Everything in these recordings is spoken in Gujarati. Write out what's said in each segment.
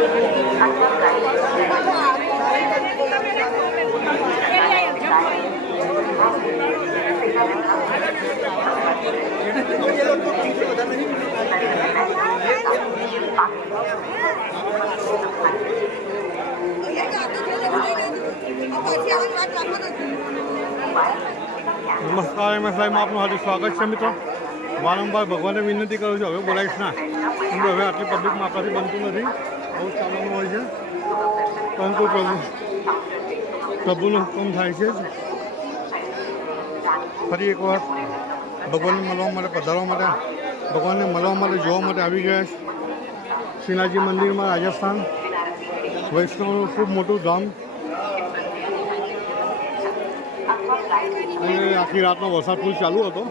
નમસ્કાર એમ એસ લાઈવમાં આપનું હાર્દિક સ્વાગત છે મિત્રો. વારંવાર ભગવાનને વિનંતી કરું છું હવે બોલાવીશ ના, કેમ કે હવે આટલી પબ્લિકમાં આપણાથી બનતું નથી, બહુ ચાલવાનું હોય છે, પરંતુ પ્રભુનો હુકમ થાય છે. ફરી એકવાર ભગવાનને મળવા માટે, પધારવા માટે, ભગવાનને મળવા માટે, જોવા માટે આવી ગયા છે શ્રીનાથજી મંદિરમાં. રાજસ્થાન વૈષ્ણવનું ખૂબ મોટું ધામ. અને આખી રાતનો વરસાદ ફૂલ ચાલુ હતો.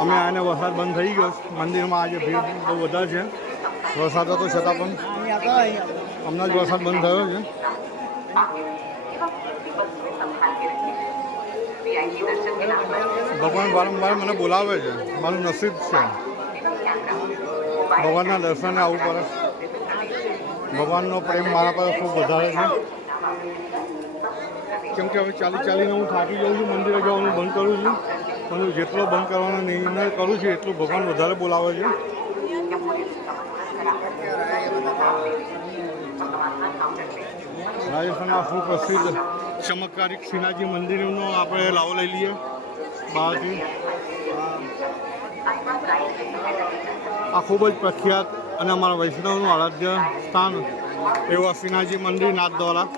અમે આને વરસાદ બંધ થઈ ગયો. મંદિરમાં આજે ભીડ બહુ વધારે છે. વરસાદ હતો છતાં પણ હમણાં જ વરસાદ બંધ થયો છે. ભગવાન વારંવાર મને બોલાવે છે, મારું નસીબ છે. ભગવાનના દર્શને આવવું પડે. ભગવાનનો પ્રેમ મારા પર ખૂબ વધારે છે. કેમ કે હવે ચાલીને હું થાકી જાઉં છું. મંદિરે જવાનું બંધ કરું છું, પણ જેટલો બંધ કરવાનો નિર્ણય કરું છું એટલું ભગવાન વધારે બોલાવે છે. રાજસ્થાનના સુપ્રસિદ્ધ ચમત્કારિક શ્રીનાથજી મંદિરનો આપણે લાવો લઈ લઈએ બહારથી. આ ખૂબ જ પ્રખ્યાત અને અમારા વૈષ્ણવનું આરાધ્ય સ્થાન એવા શ્રીનાથજી મંદિર નાથદ્વારા.